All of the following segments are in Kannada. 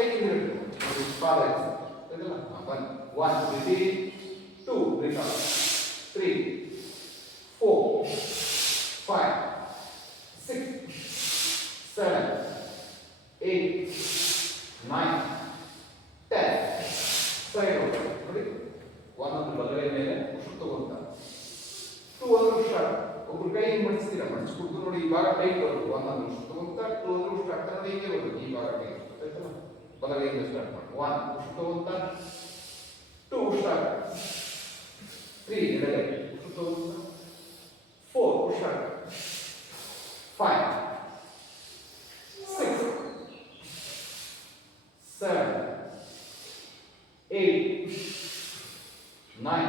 ಕೈ ಹಿಂದಿರುತ್ತೆ ಪಾದ ಇದಲ್ಲ 1 1 2 ಬ್ರೇಕ್ ಆಫ್ 3 4 5 6 7 8 9 10 ಸೈಡ್ ನೋಡಿ ಒಂದೊಂದು ಬಲಗೈ ಮೇಲೆ ಪುಷ್ ತಗೊಂತ 2 ಅಂದ್ರೆ ಸ್ಟಾರ್ಟ್ ಒಬ್ರು ಕೈ ಮಡಿಸ್ತೀರಾ ಮಡಿಸ್ಬಿಟ್ಟು ನೋಡಿ ಈ ಭಾಗ ಟೈಟ್ ಬರುತ್ತೆ ಒಂದೊಂದು ಪುಷ್ ತಗೊಂತ 2 ಅಂದ್ರೆ ಸ್ಟಾರ್ಟ್ ಅಂದ್ರೆ ಹೀಗೆ ಬರುತ್ತೆ ಈ ಭಾಗ ಟೈಟ್ ಆಯ್ತಲ್ಲ ಬಲಗೈಯಿಂದ ಸ್ಟಾರ್ಟ್ ಮಾಡಿ 1 ಪುಷ್ ತಗೊಂತ 2 ಸ್ಟಾರ್ಟ್ 3 ಎಡಗೈ ಪುಷ್ ತಗೊಂತ 4 ಪುಷ್ ಸ್ಟಾರ್ಟ್ 5 6 7 8 9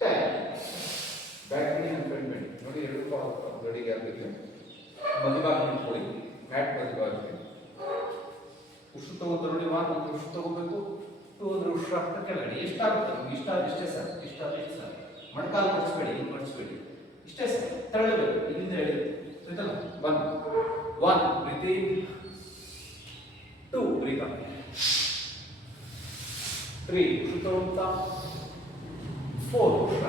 10 ಬ್ಯಾಕ್ ಬನ್ನಿ ಅಂಡ್ ಫ್ರಂಟ್ ಬನ್ನಿ ನೋಡಿ ಎರಡು ಗಡಿಗೆ ಆಗಬೇಕು ಮಧ್ಯಭಾಗ ನಿಂತ್ಕೊಳ್ಳಿ ಮ್ಯಾಟ್ ಮಧ್ಯಭಾಗಕ್ಕೆ ಉಷ್ಟು ತಗೊಂತ ನೋಡಿ ಒಂದು ಉಷ್ಟು ತಗೋಬೇಕು 2 ಅಂದ್ರೆ ಉಷ್ಟು ಹಾಕ್ತಾ ಕೆಳಗಡೆ ಎಷ್ಟಾಗುತ್ತೆ ನಿಮ್ಗೆ ಇಷ್ಟ ಇಷ್ಟೇ ಸರ್ ಇಷ್ಟ ಎಷ್ಟು ಸರ್ ಮೊಣಕಾಲು ಮಡಿಸ್ಬೇಡಿ ಹಿಂಗೆ ಮಡಿಸ್ಬೇಡಿ ಇಷ್ಟೇ ಸರ್ ತಳ್ಳಬೇಕು ಇಲ್ಲಿಂದ ಎಳೆಯುತ್ತೆ ಆಯ್ತಲ್ಲ 1 ಬ್ರೀತ್ 2 ಬ್ರೇಕ್ ಅಪ್ 3 ಉಷ್ಟು ತಗೊಂತ 4 ಉಷ್ಟು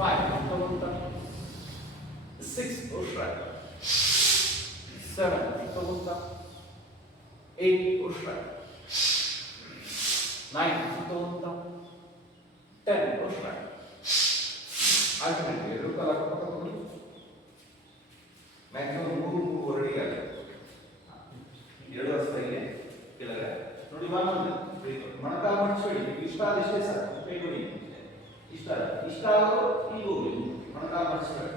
5 ತಗೊಂತ 6 ಉಷ್ಟು 7 ತಗೊಂತ 8 ಉಷ್ಟು 9 ತಗೊಂತ 10 ಉಷ್ಟು ಆಲ್ಟರ್ನೇಟ್ ಎರಡು ಕಾಲ ತಗೊಂಡು ಮ್ಯಾಕ್ಸಿಮಮ್ 3 ಹೊರಡಿಗೆ ಎರಡು ಹಸ್ತ ಇದೆ ಕೆಳಗಡೆ ನೋಡಿ ಒಂದೊಂದು ಮೊಣಕಾಲು ಮಡಿಸ್ಬೇಡಿ ಇಷ್ಟ ಇಷ್ಟೇ ಸರ್ ಕೈ ನೋಡಿ ಇಷ್ಟ ಆಗೋದು ಈಗ ಹೋಗಿ ಮೊಣಕಾಲು ಮಡಿಸ್ಬೇಡಿ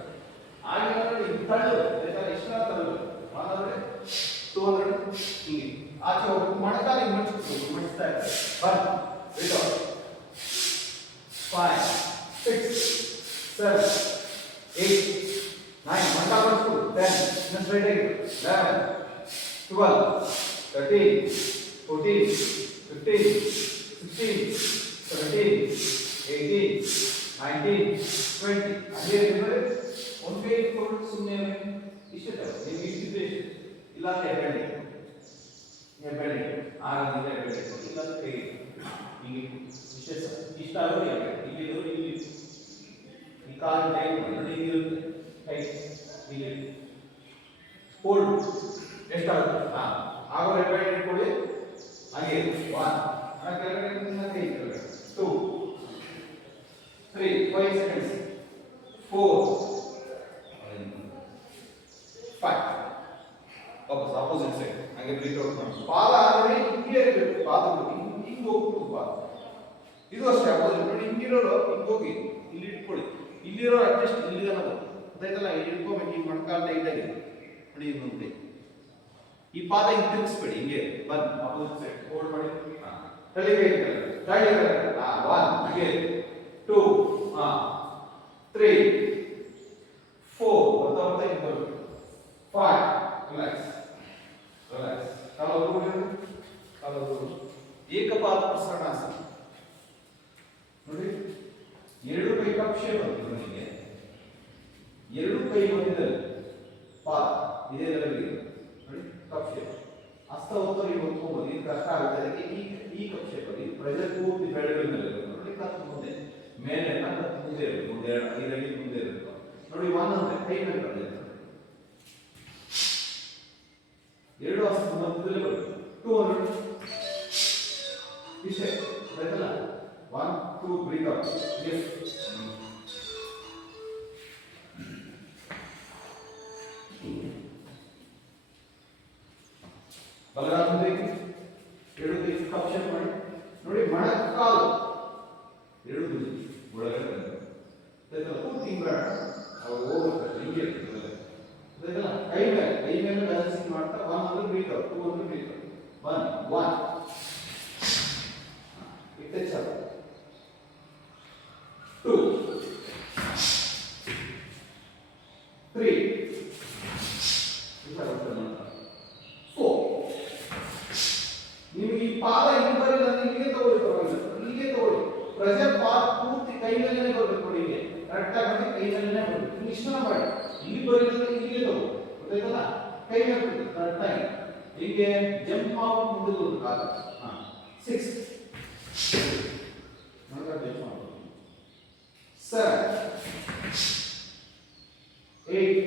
ಆಗಿಲ್ಲ ನೋಡಿ ತಳ್ಳು ಬೇಕಾದ್ರೆ ಇಷ್ಟ ತಳ್ಳು ಮಾಡಿದ್ರೆ 200 ಹಿಂಗೆ ಆಚೆ ಹೋಗ್ಬೇಕು ಮೊಣಕಾಲಿಗೆ ಮಡಿಸ್ಬೇಕು ಮಡಿಸ್ತಾ ಇರ್ತಾರೆ 1 5 6 7 8 9 ಮೊಣಕಾಲು ಮಡಿಸ್ಬೇಕು 10 ಇನ್ನು ಸ್ಟ್ರೈಟ್ ಆಗಿ 11 12 13 14 15 16 17 18 19 20 ಅದೇ ರೀತಿ ಒಂದು ಕೈ ಇಟ್ಕೊಂಡು ಸುಮ್ಮನೆ ಇಷ್ಟೇ ನೀವು ಇಷ್ಟಿದ್ರೆ ಇಲ್ಲ ಅಂತ ಹೆಬ್ಬೆರಳು ಆಗದಿಂದ ಹೆಬ್ಬೆರಳು ಇಲ್ಲ ಅಂತ ಕೈ ಹೀಗೆ ಇಷ್ಟೇ ಸರ್ ಇಷ್ಟ ಆಗೋದು ಇಲ್ಲಿ ಈ ಕಾಲು ಟೈಟ್ ಮಾಡಿ ನೋಡಿ ಹೀಗಿರುತ್ತೆ ಟೈಟ್ ಹೀಗೆ ಹೋಲ್ಡ್ ಎಷ್ಟಾಗುತ್ತೆ ಆಗೋ ಹೆಬ್ಬೆರಳು ಇಟ್ಕೊಳ್ಳಿ ಹಾಗೆ 1 ಕೆಳಗಡೆ ಕೈ 2 3 5 seconds 4 5 ವಾಪಸ್ ಆಪೋಸಿಟ್ ಸೈಡ್ ಹಾಗೆ ಬ್ರೀತ್ ಔಟ್ ಮಾಡಿ ಪಾದ ಅಂದ್ರೆ ಹಿಂಗೆ ಇರಬೇಕು ಪಾದ ಹಿಂಗೆ ಹೋಗ್ಬಿಟ್ಟು ಪಾದ ಇದು ಅಷ್ಟೇ ಆಪೋಸಿಟ್ ನೋಡಿ ಹಿಂಗಿರೋರು ಹಿಂಗೆ ಹೋಗಿ ಇಲ್ಲಿ ಇಟ್ಕೊಳ್ಳಿ ಇಲ್ಲಿರೋ ಅಡ್ಜಸ್ಟ್ ಇಲ್ಲಿ ಅನ್ನೋದು ಗೊತ್ತಾಯ್ತಲ್ಲ ಇಲ್ಲಿ ಇಟ್ಕೋಬೇಕು ಈ ಮೊಣಕಾಲು ಟೈಟ್ ಆಗಿ ನೋಡಿ ಇನ್ನೊಂದು ಈ ಪಾದ ಹಿಂಗೆ ತಿರುಗಿಸ್ಬೇಡಿ ಹಿಂಗೆ ಆಪೋಸಿಟ್ ಸೈಡ್ ಹೋಲ್ಡ್ ಮಾಡಿ ತಲೆಗೆ ತಳ್ಳಿ 1 ಹಾಗೆ 2 3 4 ಬರ್ತಾ ಹಿಂಗೆ ಬರಬೇಕು 5 ರಿಲ್ಯಾಕ್ಸ್ ಕಾಲು ಏಕಪಾದ ಪ್ರಸರಣಾಸನ ನೋಡಿ ಎರಡು ಕೈ ಕಕ್ಷೆ ಬಂತು ನಿಮಗೆ ಎರಡು ಕೈ ಮಧ್ಯದಲ್ಲಿ ಪಾದ ಇದೇ ಲೆವೆಲ್ ನೋಡಿ ಕಕ್ಷೆ ಹಸ್ತ ಹೊತ್ತು ನೀವು ಹೊತ್ಕೋಬಹುದು ಇದು ಕಷ್ಟ ಆಗುತ್ತೆ ಅದಕ್ಕೆ ಈ ಕಕ್ಷೆ ಬನ್ನಿ ಪ್ರೆಷರ್ ಪೂರ್ತಿ ಬೆಳಗ್ಗೆ ಮೇಲೆ ನೋಡಿ ಕತ್ತು ಮುಂದೆ ಮೇಲೆ ಕತ್ತು ಮುಂದೆ ಇರುತ್ತೆ ಮುಂದೆ 5 ಅಡಿ ಮುಂದೆ ಇರುತ್ತೆ ನೋಡಿ ಒಂದೊಂದು ಕೈ ಮೇಲೆ ಬಂದಿರುತ್ತೆ ಎರಡು ಹಸ್ತ ಮಧ್ಯದಲ್ಲಿ ಬರುತ್ತೆ 200 ಇಷ್ಟೇ ಆಯ್ತಲ್ಲ 1 2 ಬ್ರೇಕ್ ಅಪ್ ಬಲಗಾಲ ಮುಂದೆ ಎರಡು ಕೈ ಕಕ್ಷೆ ಮಾಡಿ ನೋಡಿ ಮೊಣಕಾಲು ಎರಡು ಭುಜ ಒಳಗಡೆ ಬಂದಿದೆ ಪೂರ್ತಿ ಹಿಂಗೆ ಅವಾಗ ಹೋಗುತ್ತೆ ಹಿಂಗೆ ಅದಕ್ಕೆಲ್ಲ ಕೈ ಮೇಲೆ ಬ್ಯಾಲೆನ್ಸಿಂಗ್ ಮಾಡ್ತಾ 1 ಅಂದ್ರೆ ಬ್ರೇಕ್ ಔಟ್ 2 ಅಂದ್ರೆ ಬ್ರೇಕ್ ಔಟ್ 1 ಇಟ್ಟೆ ಚಾಲು 2 3 ನಿಮಗೆ ಈ ಪಾದ ಇಲ್ಲಿ ಬರಲಿಲ್ಲ ಇಲ್ಲಿಗೆ ತಗೊಳ್ಳಿ ಪರವಾಗಿಲ್ಲ ಇಲ್ಲಿಗೆ ತಗೊಳ್ಳಿ ಪ್ರೆಷರ್ ಪಾದ ಪೂರ್ತಿ ಕೈ ಮೇಲೆನೇ ಬರಬೇಕು ನೋಡಿ ಹೀಗೆ ಕರೆಕ್ಟ್ ಆಗಿ ಕೈ ಮೇಲೆನೇ ಬರಬೇಕು ಇಲ್ಲಿ ಇಷ್ಟನ ಮಾಡಿ ಇಲ್ಲಿ ಬರಲಿಲ್ಲ ಇಲ್ಲಿಗೆ ತಗೊಳ್ಳಿ ಗೊತ್ತಾಯ್ತಲ್ಲ ಕೈ ಮೇಲೆ ಕರೆಕ್ಟ್ ಆಗಿ ಹೀಗೆ ಜಂಪ್ ಮಾಡಿ ಮುಂದೆ ಕಾಲ 6 ನಂತರ ಜಂಪ್ ಮಾಡಿ 7 8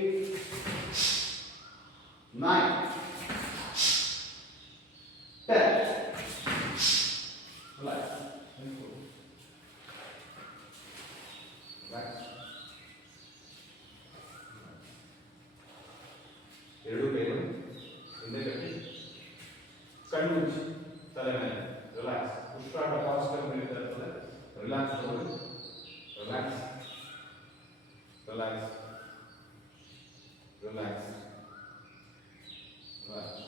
9 10 relax relax ಎರಡು ಕೈಗಳು ಹಿಂದೆ ಕಟ್ಟಿ ಕಣ್ಣು ಮುಚ್ಚಿ ತಲೆ ಮೇಲೆ ರಿಲ್ಯಾಕ್ಸ್ ಉಸಿರಾಟ ಫಾಸ್ಟ್ ಆಗಿ ನಡೀತಾ ಇರ್ತದೆ ರಿಲ್ಯಾಕ್ಸ್ ತಗೊಳ್ಳಿ relax relax relax relax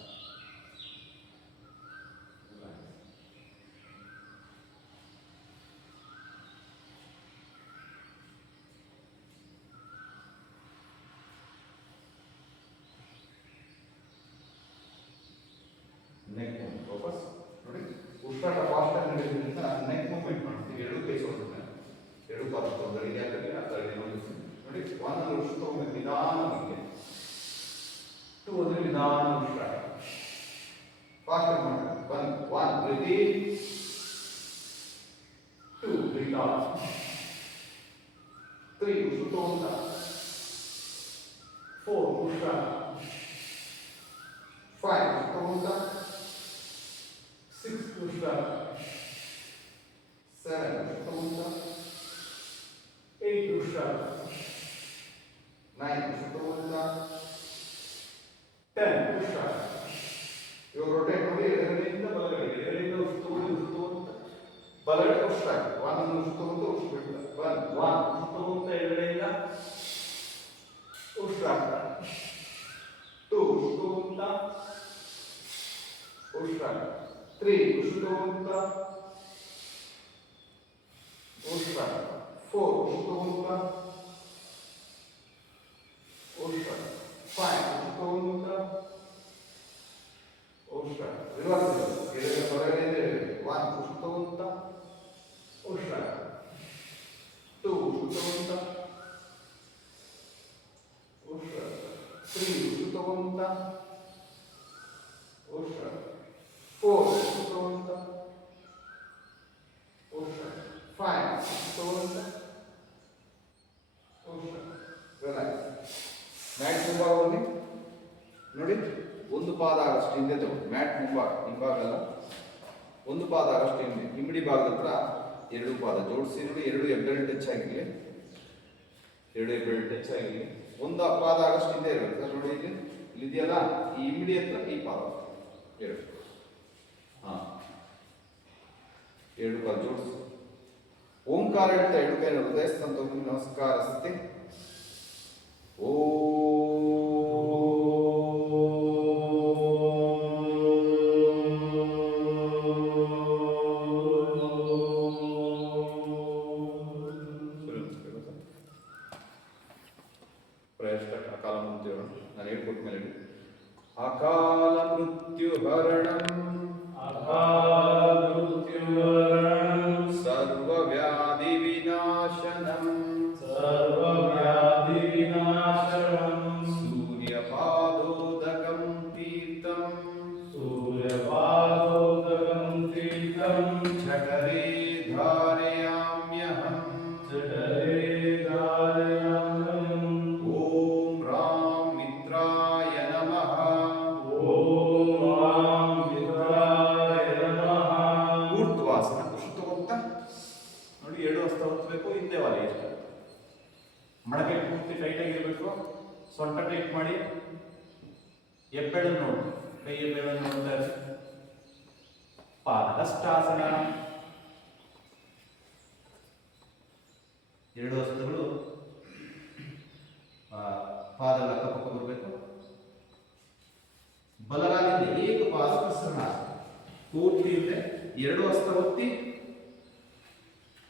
neck ವಾಪಸ್ ನೋಡಿ ಉಸಿರಾಟ ಫಾಸ್ಟ್ ಆಗಿ ನಡೆಯೋದ್ರಿಂದ ನೆಕ್ ಮೂವ್ಮೆಂಟ್ ಮಾಡ್ತೀವಿ ಎರಡು ಕೈ ಸೋಲ್ತಾರೆ ಎರಡು ಪಾದ ತೊಂದರೆ ಇದೆ ಯಾಕಂದ್ರೆ ಆ ಥರ ನೋಡಿ ಒಂದು ಉಸಿರು ತಗೊಂಡು ನಿಧಾನವಾಗಿ ಟು ಅಂದ್ರೆ ನಿಧಾನ ಉಸಿರಾಟ ಫಾಸ್ಟ್ ಆಗಿ ಮಾಡ್ತಾರೆ one breath to breathe out 3 ಉಸಿರು ತಗೊಂಡ 4 ಉಸಿರಾಟ 5 ತಗೊಂಡ 6 ಉಸಿರಾಟ 7 ತಗೊಂಡ 8 ಉಸಿರಾಟ 9 ತಗೊಂಡ 10 ಉಸಿರಾಟ ಇವಾಗ ರೊಟೇಟ್ ಮಾಡಿ ಎಡಗಡೆಯಿಂದ ಬಲಗಡೆ ಎಡಗಡೆಯಿಂದ ಉಸಿರು ತಗೊಂಡು ಬಲಗಡೆ ಉಸಿರಾಟ 1 ಉಸಿರು ತಗೊಂಡು ಉಸಿರು ಬಿಡ್ತಾರೆ 1 ಉಸಿರು ತಗೊಂಡು ಎಡಗಡೆಯಿಂದ ಉಸಿರಾಟ 2 ಉಸಿರು ತಗೊಂಡು ಉಸಿರಾಟ 3 ಉಸಿರು ತಗೊಂಡು ಉಸಿರಾಟ 4 ಉಸಿರು ತಗೊಂಡು ಉಸಿರಾಟ 5 ಉಸಿರು ತಗೊಂಡು ಉಸಿರಾಟ ರಿವರ್ಸ್ ಎಡಗಡೆ ಬಲಗಡೆ 1 ಉಸಿರು ತಗೊಂಡು ಉಸಿರಾಟ 2 ಉಸಿರು ತಗೊಂಡು ಉಸಿರಾಟ 3 ಉಸಿರು ತಗೊಂಡು ಉಸಿರಾಟ 4 ಉಸಿರು ತಗೊಂಡು ಉಸಿರಾಟ 5 ಉಸಿರು ತಗೊಂಡು ಉಸಿರಾಟ ರಿಲ್ಯಾಕ್ಸ್ ಮ್ಯಾಟ್ ಮುಂಭಾಗದಲ್ಲಿ ನೋಡಿ ಒಂದು ಪಾದ ಆಗಷ್ಟು ಹಿಂದೆ ತಗೊಂಡು ಮ್ಯಾಟ್ ಹಿಂಭಾಗಲ್ಲ ಒಂದು ಪಾದ ಆಗಷ್ಟು ಹಿಂದೆ ಹಿಮ್ಮಡಿ ಭಾಗದ ಹತ್ರ ಎರಡು ಪಾದ ಜೋಡಿಸಿ ನೋಡಿ ಎರಡು ಹೆಬ್ಬೆರಳು ಟಚ್ ಆಗಿರಲಿ ಎರಡು ಹೆಬ್ಬೆರಳು ಟಚ್ ಆಗಿರಲಿ ಒಂದು ಪಾದ ಆಗಷ್ಟು ಹಿಂದೆ ಇರಬೇಕು ಸರ್ ನೋಡಿ ಇಲ್ಲಿ ಇದೆಯಲ್ಲ ಈ ಹಿಮ್ಮಡಿ ಹತ್ರ ಈ ಪಾದ ಎರಡು ಎರಡು ಪಾದ ಜೋಡಿಸಿ ಓಂಕಾರ ಹೇಳ್ತಾ ಎರಡು ಕೈ ಹೃದಯ ಸ್ಥಾನ ನಮಸ್ಕಾರಸ್ತೆ ಓ ಅಕಾಲ ಮೃತ್ಯು ನಾನು ಹೇಳ್ಕೊಟ್ಟ ಮೇಲೆ ಅಕಾಲ ಮೃತ್ಯು ಹರಣಂ ಸರ್ವ ವ್ಯಾಧಿ ವಿನಾಶನಂ ಸೂರ್ಯಪಾದೋದಕಂ ತೀರ್ಥಂ ಜಠರೇ ಧಾರಯಾಮ್ಯಹಂ ಓಂ ರಾಮ್ ಮಿತ್ರಾಯ ನಮಃ ಊರ್ಧ್ವಾಸನ ಖುಷಿ ತಗೊಂತ ನೋಡಿ ಎರಡು ಹಸ್ತ ಹೊತ್ತಬೇಕು ಹಿಂದೆ ವಾಲಿ ಎಷ್ಟು ಮಡಕೆ ಪೂರ್ತಿ ಟೈಟ್ ಆಗಿರ್ಬೇಕು ಸೊಂಟ ಟೈಟ್ ಮಾಡಿ ಹೆಬ್ಬೆಳನ್ನು ನೋಡಿ ಕೈ ಹೆಬ್ಬೆಳನ್ನು ನೋಡ್ತಾ ಇರಿ ಪಾದಷ್ಟಾಸನ ಎರಡು ಹಸ್ತಗಳು ಪಾದಗಳ ಅಕ್ಕಪಕ್ಕ ಬರಬೇಕು ಬಲಗಾಲಿಂದ ಏಕ ಪಾದ ಪ್ರಸರಣ ಪೂರ್ತಿ ಇದೆ ಎರಡು ಹಸ್ತ ಒತ್ತಿ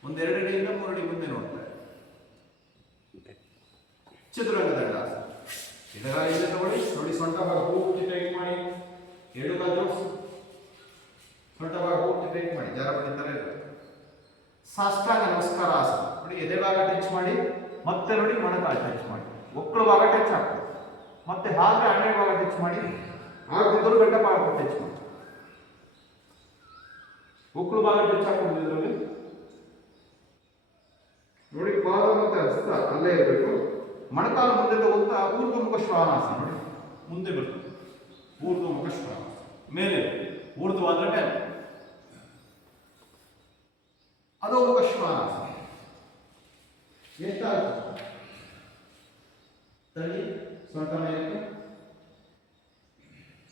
ಒಂದೆರಡಡಿಯಿಂದ ಮೂರಡಿ ಮುಂದೆ ನೋಡ್ತಾರೆ ಚತುರಂಗ ದಂಡಾಸನ ಎಡಗಾಲಿಂದ ತಗೊಳ್ಳಿ ನೋಡಿ ಸೊಂಟ ಭಾಗ ಪೂರ್ತಿ ಟೈಟ್ ಮಾಡಿ ಎರಡು ಕಾಲು ಜೋಡಿಸಿ ಸೊಂಟ ಭಾಗ ಪೂರ್ತಿ ಟೈಟ್ ಮಾಡಿ ಜಾರಬಂಡಿ ತರ ಇರುತ್ತೆ ಸಾಷ್ಟಾಂಗ ನಮಸ್ಕಾರ ಆಸನ ನೋಡಿ ಎದೆ ಭಾಗ ಟಚ್ ಮಾಡಿ ಮತ್ತೆ ನೋಡಿ ಮೊಣಕಾಲು ಟಚ್ ಮಾಡಿ ಒಕ್ಕಳು ಭಾಗ ಟಚ್ ಆಗ್ತದೆ ಮತ್ತೆ ಹಾಗೆ ಹಣೆ ಭಾಗ ಟಚ್ ಮಾಡಿ ಆಗುತ್ತಿದ್ದರೂ ಗಡ್ಡ ಪಾದ ಟಚ್ ಮಾಡಿ. ಹೊಕ್ಕಳು ಭಾಗ ಟಚ್ ಹಾಕೊಂಡು ಇದರಲ್ಲಿ ನೋಡಿ. ಪಾದ ಮತ್ತೆ ಹಸ್ತ ಅಲ್ಲೇ ಇರಬೇಕು. ಮೊಣಕಾಲು ಮುಂದೆ ತಗೊಂತಾ ಊರ್ಧ್ವಮುಖ ಶ್ವಾನಾಸನ ನೋಡಿ. ಮುಂದೆ ಬರ್ತದೆ ಊರ್ಧ್ವಮುಖ ಶ್ವಾನಾಸನ. ಮೇಲೆ ಊರ್ಧ್ವ ಅಂದ್ರೆ ಮೇಲೆ. ಅಧೋಮುಖ ಶ್ವಾನಾಸನ ಎಷ್ಟಾಗುತ್ತೆ ತಳ್ಳಿ ಸೊಂಟ ಮೇಲೆ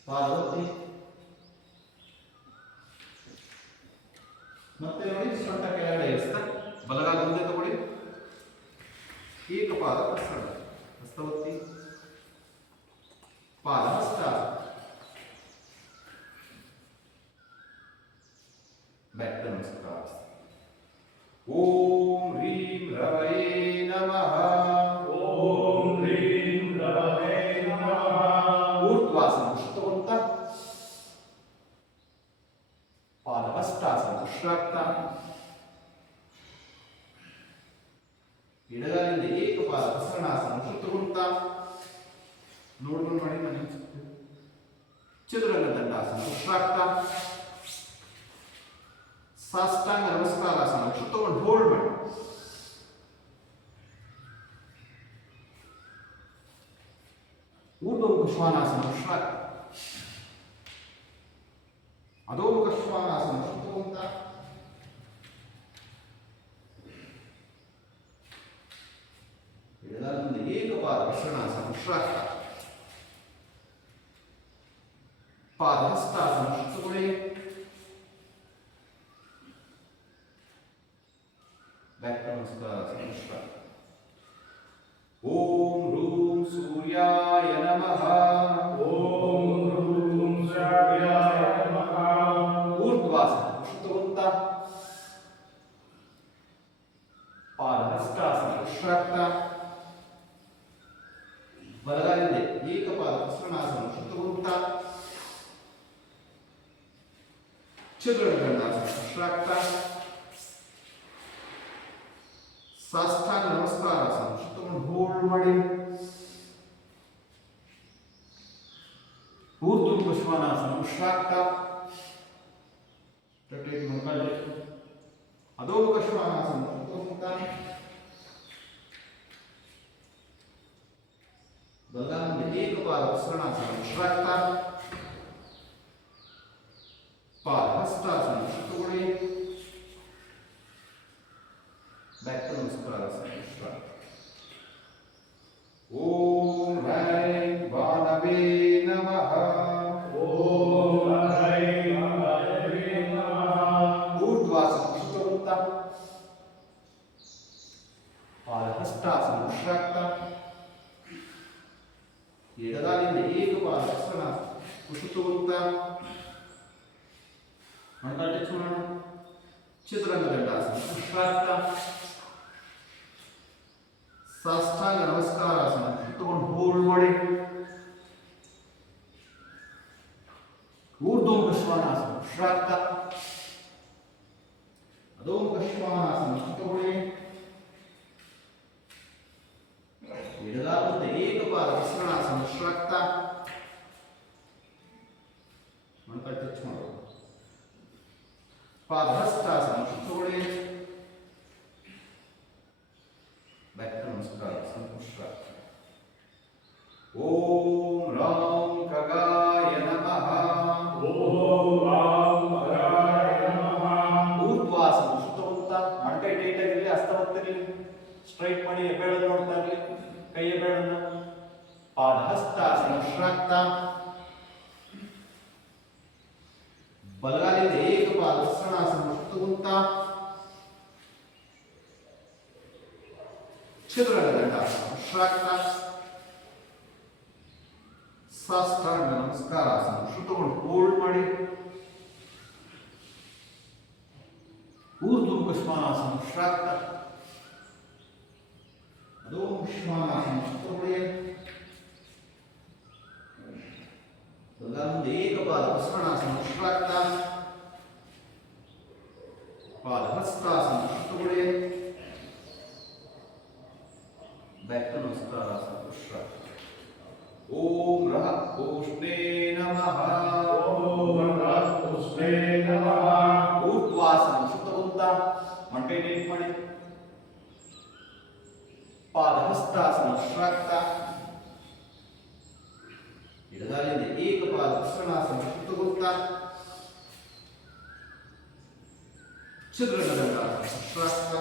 ಪಾದ ಒತ್ತಿ ಮತ್ತೆ ನೋಡಿ ಸೊಂಟ ಕೆಳಗಡೆ ಇಳಿಸ್ತಾ ಬಲಗಾಲ ಮುಂದೆ ತಗೊಳ್ಳಿ. ಏಕಪಾದ ಪ್ರಸರಣ ಹಸ್ತ ಒತ್ತಿ ಪಾದ ಹಸ್ತ ಬ್ಯಾಕ್ ನಮಸ್ಕಾರ. ಓಂ ಹ್ರೀಂ ರವಯೇ ನಮಃ. ಓಂ ಹ್ರೀಂ ರವಯೇ ನಮಃ. ಊರ್ಧ್ವಾಸನ ಉಷ್ಣವಂತ ಪಾದ ಹಸ್ತಾಸನ ಉಷ್ಣಾಕ್ತ. ಎಡಗಾಲಿಂದ ಏಕಪಾದ ಪ್ರಸರಣಾಸನ ಉಷ್ಣವಂತ. ನೋಡ್ಕೊಂಡು ಮಾಡಿ ನಾನು ಚದುರಂಗ ದಂಡಾಸನ ಉಷ್ಣಾಕ್ತ. ಸಾಷ್ಟಾಂಗ ನಮಸ್ಕಾರಾಸನ ತಗೊಂಡು ಹೋಲ್ಡ್ ಮಾಡಿ. ಊರ್ಧ್ವಮುಖ ಶ್ವಾನಾಸನ ಉಷ್ಣಾಕ್ತ. ಅಧೋಮುಖ ಶ್ವಾನಾಸನ ತಗೊಂತ ಎಡಗಾಲಿಂದ ಏಕಪಾದ ಪ್ರಸರಣಾಸನ ಉಷ್ಣಾಕ್ತ. ಪಾದ ಹಸ್ತಾಸನ ತಗೊಳ್ಳಿ. ಬ್ಯಾಕ್ ನಮಸ್ಕಾರ. ಓಂ ರೂಂ ಸೂರ್ಯಾಯ ನಮಃ. ಓಂ ಹ್ರೀಂ ಸೂರ್ಯಾಯ ನಮಃ. ಊರ್ಧ್ವಾಸನ ಉಷ್ಣವಂತ ಪಾದ ಹಸ್ತಾಸನ ಉಷ್ಣಾಕ್ತ. ಬಲಗಾಲಿಂದ ಏಕಪಾದ ಪ್ರಸರಣಾಸನ ಉಷ್ಣವಂತ. ಚದುರಂಗ ದಂಡಾಸನ ಉಷ್ಣಾಕ್ತ. ಸಾಷ್ಟಾಂಗ ನಮಸ್ಕಾರಾಸನ ತಗೊಂಡು ಹೋಲ್ಡ್ ಮಾಡಿ. ಊರ್ಧ್ವಮುಖ ಶ್ವಾನಾಸನ ಉಷ್ಣಾಕ್ತ. ಅಧೋಮುಖ ಶ್ವಾನಾಸನ ತಗೊಂತ ಬಲಗಾಲಿಂದ ಏಕಪಾದ ಪ್ರಸರಣಾಸನ ಉಷ್ಣಾಕ್ತ. ಪಾದ ಹಸ್ತಾಸನ ತಗೊಳ್ಳಿ. ಬ್ಯಾಕ್ ನಮಸ್ಕಾರಾಸನ. ಓಂ ಹ್ರೈಂ ಬಾಣವೇ ನಮಃ. ಓಂ ಹ್ರೀಂ ಬಾಣವೇ ನಮಃ. ಊರ್ಧ್ವಾಸನ ಉಷ್ಣವಂತ ಪಾದ ಹಸ್ತಾಸನ ಉಷ್ಣಾಕ್ತ. ಎಡಗಾಲಿಂದ ಏಕಪಾದ ಪ್ರಸರಣಾಸನ ಉಷ್ಣವಂತ. ಮೊಣಕಾಲು ಟಚ್ ಮಾಡೋಣ. ಚದುರಂಗ ದಂಡಾಸನ ಉಷ್ಣಾಕ್ತ. ಸಾಷ್ಟಾಂಗ ನಮಸ್ಕಾರಾಸನ ತಗೊಂಡು ಹೋಲ್ಡ್ ಮಾಡಿ. ಊರ್ಧ್ವಮುಖ ಶ್ವಾನಾಸನ ಉಷ್ಣಾಕ್ತ. ಅಧೋಮುಖ ಶ್ವಾನಾಸನ ತಗೊಳ್ಳಿ. ಎಡಗಾಲಿಂದ ಏಕಪಾದ ಪ್ರಸರಣಾಸನ ಉಷ್ಣಾಕ್ತ. ಮೊಣಕಾಲು ಟಚ್ ಮಾಡೋಣ. ಪಾದ ಹಸ್ತಾಸನ ತಗೊಳ್ಳಿ. ಬ್ಯಾಕ್ ನಮಸ್ಕಾರ. ಓಂ ರಾಂ ಖಗಾಯ ನಮಃ. ಓಂ ರಾಂ ಖಗಾಯ ನಮಃ. ಊರ್ಧ್ವಾಸನ ಉಷ್ಣವಂತ. ಮೊಣಕೈ ಟೈಟ್ ಆಗಿರಲಿ, ಹಸ್ತ ಒತ್ತಿರಲಿ, ಸ್ಟ್ರೈಟ್ ಮಾಡಿ ಹೆಬ್ಬೆರಳು ನೋಡ್ತಾ ಇರಲಿ, ಕೈ ಹೆಬ್ಬೆರಳನ್ನ. ಪಾದ ಹಸ್ತಾಸನ ಉಷ್ಣಾಕ್ತ. ಬಲಗಾಲಿಂದ ಏಕಪಾದ ಪ್ರಸರಣಾಸನ ತಗೊಂತ ಚದುರಂಗ ದಂಡಾಸನ ಉಷ್ಣಾಕ್ತ. ಸಾಷ್ಟಾಂಗ ನಮಸ್ಕಾರಾಸನ ತಗೊಂಡು ಹೋಲ್ಡ್ ಮಾಡಿ. ಊರ್ಧ್ವಮುಖ ಶ್ವಾನಾಸನ ಉಷ್ಣಾಕ್ತ. ಅಧೋಮುಖ ಶ್ವಾನಾಸನ ತಗೊಳ್ಳಿ. ಬಲಗಾಲಿಂದ ಏಕಪಾದ ಪ್ರಸರಣಾಸನ ಉಷ್ಣಾಕ್ತ. ಪಾದ ಹಸ್ತಾಸನ ತಗೊಳ್ಳಿ. ಬ್ಯಾಕ್ ನಮಸ್ಕಾರಾಸನ. ಓಂ ರಹ ಓಷ್ಣೇ ನಮಃ. ನಮಃ. ಓಂ ರಾಜಪುಷ್ಪೇ ನಮಃ. ಊರ್ಧ್ವಾಸನ ಸುತ್ತಮುತ್ತ ಮಂಟೆ ಟೈಟ್ ಮಾಡಿ. ಪಾದಹಸ್ತಾಸನ ಶ್ರಾಕ್ತ. ಎಡಗಾಲಿಂದ ಏಕಪಾದ ಪ್ರಸರಣಾಸನ ಸುತ್ತಮುತ್ತ. ಛಿದ್ರಗದಂಡಾಸನ ಶ್ರಾಕ್ತ.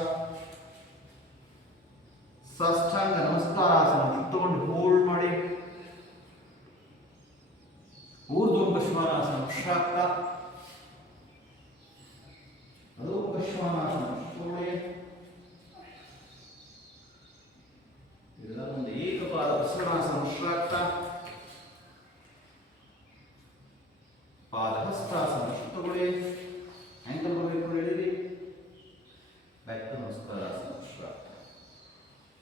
ಸಾಷ್ಟಾಂಗ ನಮಸ್ಕಾರಾಸನ ಸುತ್ತಕೊಂಡು ಹೋಲ್ಡ್ ಮಾಡಿ. ಊರ್ಧ್ವಂಗ ಶ್ವಾನಾಸನ ಶ್ರಾಕ್ತ. ಅಧೋಮುಖ ಶ್ವಾನಾಸನ ಸುತ್ತಕೊಳ್ಳಿ. ಇದೆಲ್ಲ ಏಕಪಾದ ಪ್ರಸರಣಾಸನ ಶ್ರಾಕ್ತ. ಪಾದಹಸ್ತಾಸನ ಸುತ್ತಕೊಳ್ಳಿ. ಆಂಕಲ್ ಬರಬೇಕು ಹೇಳಿರಿ. ಬ್ಯಾಕ್ ಟು ನಮಸ್ಕಾರಾಸನ ಶ್ರಾಕ್ತ.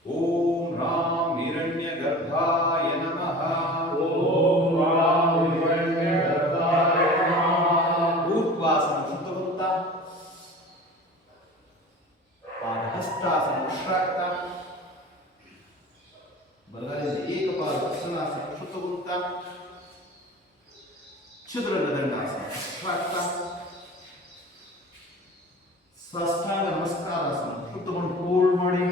ಓಂ ರಾಂ ಹಿರಣ್ಯಗರ್ಭಾಯ ನಮಃ. ಓಂ ರಾಂ ಹಿರಣ್ಯಗರ್ಭಾಯ ನಮಃ. ಊರ್ಧ್ವಾಸನ ಸುತ್ತಮುತ್ತ. ಪಾದಹಸ್ತಾಸನ ಶ್ರಾಕ್ತ. ಬಲಗಾಲಿಂದ ಏಕಪಾದ ಪ್ರಸನ್ನಾಸನ ಸುತ್ತಮುತ್ತ. ಛಿದ್ರಗದಂಡಾಸನ ಶ್ರಾಕ್ತ. ಸಾಷ್ಟಾಂಗ ನಮಸ್ಕಾರಾಸನ ಸುತ್ತಕೊಂಡು ಹೋಲ್ಡ್ ಮಾಡಿ.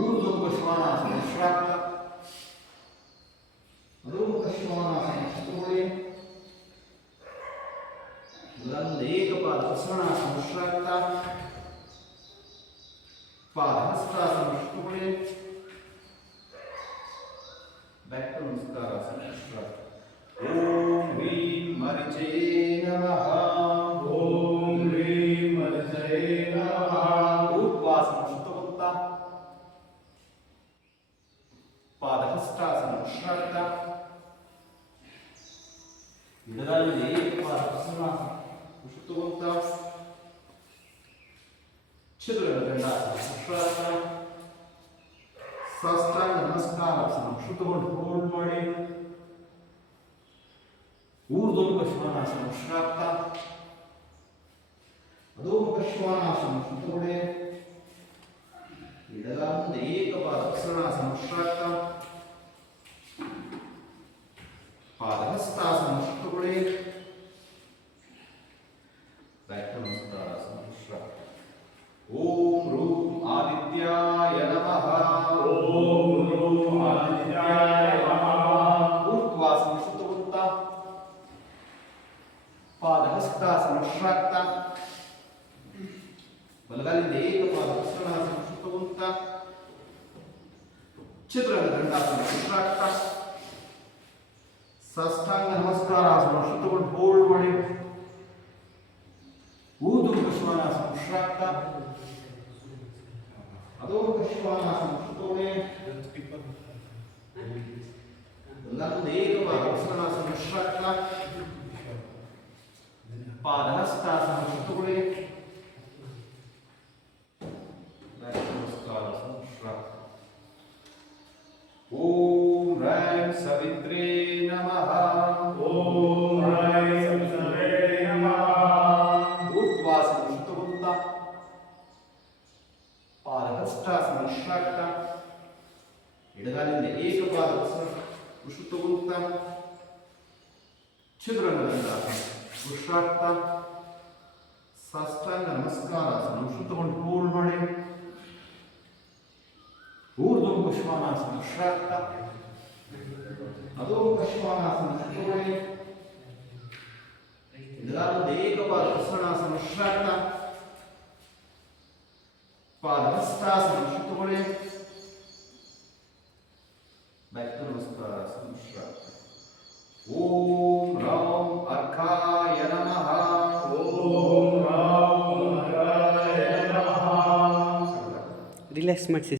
ಊರ್ಧ್ವಂಗ ಶ್ವಾನಾಸನ ಶ್ರಾಕ್ತ. ಅಧೋಮುಖ ಶ್ವಾನಾಸನ ಸುತ್ತಕೊಳ್ಳಿ. ಬಲಗಾಲಿಂದ ಏಕಪಾದ ಪ್ರಸನ್ನಾಸನ ಶ್ರಾಕ್ತ. ಪಾದಹಸ್ತಾಸನ ಸುತ್ತಕೊಳ್ಳಿ. ಬ್ಯಾಕ್ ಟು ನಮಸ್ಕಾರಾಸನ ಶ್ರಾಕ್ತ. ಓಂ ಹ್ರೀಂ ಮರಿಚೇ ನಮಃ. ಓಂ ಹ್ರೀಂ ಮರಿಚೇ ನಮಃ. ಊರ್ಧ್ವಾಸನ ಸುತ್ತಮುತ್ತ. ಪಾದಹಸ್ತಾಸನ ಶ್ರಾಕ್ತ. ಎಡಗಾಲಿಂದ ಏಕಪಾದ ಪ್ರಸನ್ನಾಸನ ಸುತ್ತಮುತ್ತ. ಛಿದ್ರಗದಂಡಾಸನ ಶ್ರಾಕ್ತ. ಸಾಷ್ಟಾಂಗ ನಮಸ್ಕಾರಾಸನ ಸುತ್ತಕೊಂಡು ಹೋಲ್ಡ್ ಮಾಡಿ. ಊರ್ಧ್ವಂಗ ಶ್ವಾನಾಸನ ಶ್ರಾಕ್ತ. ಅಧೋಮುಖ ಶ್ವಾನಾಸನ ಸುತ್ತಕೊಳ್ಳಿ. ಎಡಗಾಲಿಂದ ಏಕಪಾದ ಪ್ರಸರಣಾಸನ ಶ್ರಾಕ್ತ. ಪಾದಹಸ್ತಾಸನ ಸುತ್ತಕೊಳ್ಳಿ. ಬ್ಯಾಕ್ ಟು ನಮಸ್ಕಾರಾಸನ ಶ್ರಾಕ್ತ. ಓಂ ರೂಂ ಆದಿತ್ಯಾಯ ನಮಃ. ಓಂ ರೂಂ ಆದಿತ್ಯಾಯ ನಮಃ. ಊರ್ಧ್ವಾಸನ ಸುತ್ತಮುತ್ತ. ಪಾದಹಸ್ತಾಸನ ಶ್ರಾಕ್ತ. ಬಲಗಾಲಿಂದ ಏಕಪಾದ ಪ್ರಸರಣಾಸನ ಸುತ್ತಮುತ್ತ. ಛಿದ್ರಗದಂಡಾಸನ ಶ್ರಾಕ್ತ. ಸಾಷ್ಟಾಂಗ ನಮಸ್ಕಾರಾಸನ ಸುತ್ತಕೊಂಡು ಹೋಲ್ಡ್ ಮಾಡಿ. ಊರ್ಧ್ವಂಗ ಶ್ವಾನಾಸನ ಶ್ರಾಕ್ತ. ಅಧೋಮುಖ ಶ್ವಾನಾಸನ ಸುತ್ತಕೊಳ್ಳಿ. ಬಲಗಾಲಿಂದ ಏಕಪಾದ ಪ್ರಸರಣಾಸನ ಶ್ರಾಕ್ತ. ಪಾದಹಸ್ತಾಸನ ಸುತ್ತಕೊಳ್ಳಿ. ಬ್ಯಾಕ್ ಟು ನಮಸ್ಕಾರಾಸನ ಶ್ರಾಕ್ತ. ಓಂ ರೈಂ ಸವಿತ್ರೇ ನಮಃ. ಓಂ ಹ್ರೀಂ ಸವೇ ನಮಃ. ಊರ್ಧ್ವಾಸನ ಸುತ್ತಮುತ್ತ. ಪಾದಹಸ್ತಾಸನ ಶ್ರಾಕ್ತ. ಎಡಗಾಲಿಂದ ಏಕಪಾದ ಸುತ್ತಮುತ್ತ. ಛಿದ್ರಗದಂಡಾಸನ ಶ್ರಾಕ್ತ. ಸಾಷ್ಟಾಂಗ ನಮಸ್ಕಾರಾಸನ ಸುತ್ತಕೊಂಡು ಹೋಲ್ಡ್ ಮಾಡಿ. ಊರ್ಧ್ವಂಗ ಶ್ವಾನಾಸನ ಶ್ರಾಕ್ತ. ಅಧೋಮುಖ ಶ್ವಾನಾಸನ ಸುತ್ತಕೊಳ್ಳಿ. ಎಡಗಾಲಿಂದ ಏಕಪಾದ ಪ್ರಸರಣಾಸನ ಶ್ರಾಕ್ತ. ಪಾದಹಸ್ತಾಸನ ಸುತ್ತಕೊಳ್ಳಿ. ಬ್ಯಾಕ್ ಟು ನಮಸ್ಕಾರಾಸನ ಶ್ರಾಕ್ತ. ಓಂ ರಾಂ ಅರ್ಕಾಯ ನಮಃ. ಓಂ ರಾಂ ಅರ್ಕಾಯ ನಮಃ. ರಿಲ್ಯಾಕ್ಸ್ ಮಾಡಿಸಿ.